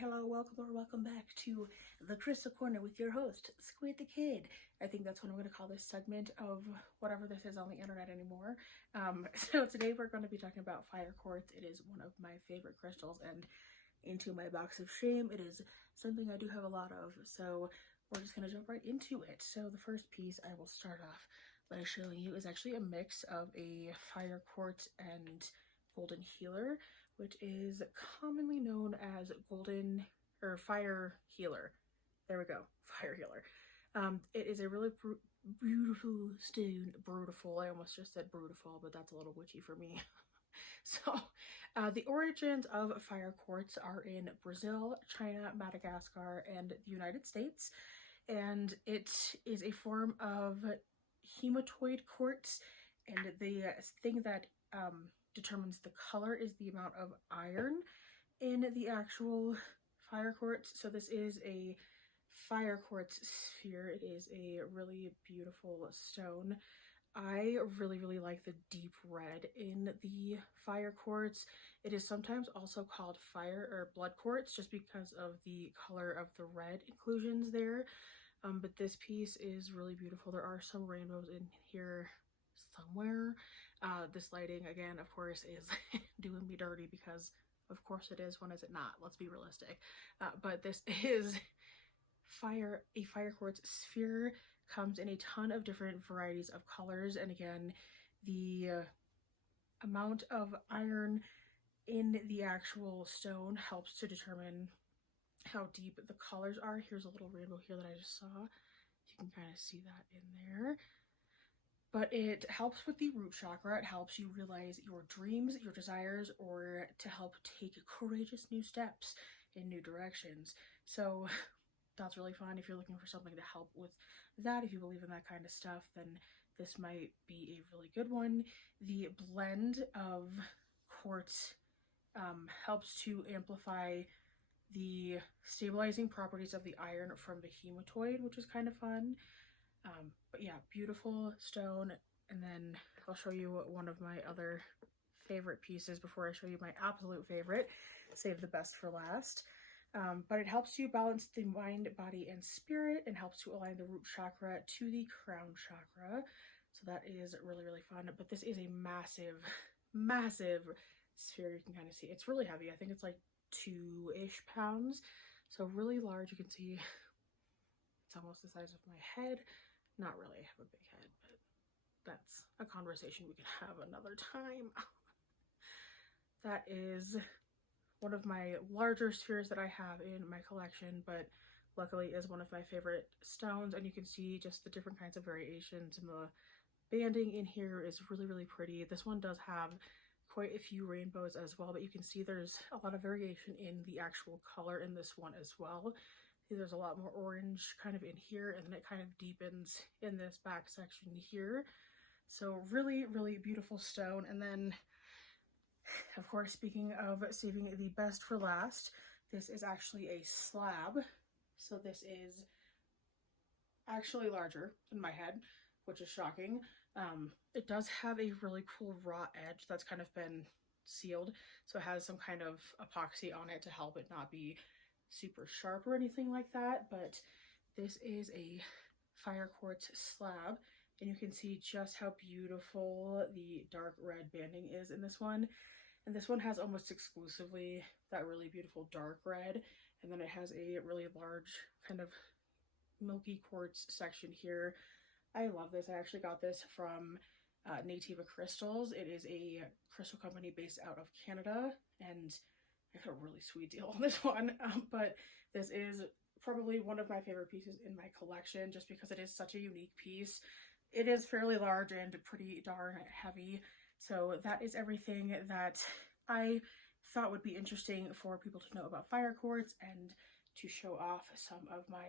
hello, welcome or welcome back to the Crystal Corner with your host, Squid the Kid. I think that's what I'm going to call this segment of whatever this is on the internet anymore. So today we're going to be talking about Fire Quartz. It is one of my favorite crystals, and into my box of shame, it is something I do have a lot of. So we're just going to jump right into it. So the first piece I will start off by showing you is actually a mix of a Fire Quartz and Golden Healer, which is commonly known as golden or fire healer. There we go, fire healer. It is a really beautiful stone. Brutiful. I almost just said brutiful, but that's a little witchy for me. So the origins of Fire Quartz are in Brazil, China, Madagascar, and the United States. And it is a form of Hematoid Quartz. And the thing that determines the color is the amount of iron in the actual Fire Quartz. So this is a Fire Quartz sphere. It is a really beautiful stone. I really like the deep red in the Fire Quartz. It is sometimes also called fire or blood quartz just because of the color of the red inclusions there. But this piece is really beautiful. There are some rainbows in here somewhere. This lighting, again, of course, is doing me dirty because of course it is. When is it not? Let's be realistic. But this is a Fire Quartz sphere. Comes in a ton of different varieties of colors, and again, the amount of iron in the actual stone helps to determine how deep the colors are. Here's a little rainbow here that I just saw. You can kind of see that in there. But it helps with the root chakra. It helps you realize your dreams, your desires, or to help take courageous new steps in new directions. So that's really fun. If you're looking for something to help with that, if you believe in that kind of stuff, then this might be a really good one. The blend of quartz helps to amplify the stabilizing properties of the iron from the hematoid, which is kind of fun. But yeah, beautiful stone. And then I'll show you one of my other favorite pieces before I show you my absolute favorite. Save the best for last. But it helps you balance the mind, body, and spirit, and helps to align the root chakra to the crown chakra. So that is really fun. But this is a massive sphere. You can kind of see it's really heavy. I think it's like 2-ish pounds. So really large. You can see it's almost the size of my head. Not really, I have a big head, but that's a conversation we can have another time. That is one of my larger spheres that I have in my collection, but luckily is one of my favorite stones, and you can see just the different kinds of variations, and the banding in here is really pretty. This one does have quite a few rainbows as well, but you can see there's a lot of variation in the actual color in this one as well. There's a lot more orange kind of in here, and then it kind of deepens in this back section here. So really beautiful stone. And then, of course, speaking of saving the best for last, this is actually a slab. So this is actually larger than my head, which is shocking. It does have a really cool raw edge that's kind of been sealed. So it has some kind of epoxy on it to help it not be super sharp or anything like that. But this is a Fire Quartz slab, and you can see just how beautiful the dark red banding is in this one. And this one has almost exclusively that really beautiful dark red, and then it has a really large kind of milky quartz section here. I love this. I actually got this from Nativa Crystals. It is a crystal company based out of Canada, and I got a really sweet deal on this one. But this is probably one of my favorite pieces in my collection just because it is such a unique piece. It is fairly large and pretty darn heavy. So that is everything that I thought would be interesting for people to know about Fire Quartz and to show off some of my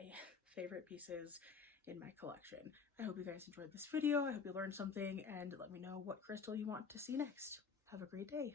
favorite pieces in my collection. I hope you guys enjoyed this video. I hope you learned something, and let me know what crystal you want to see next. Have a great day.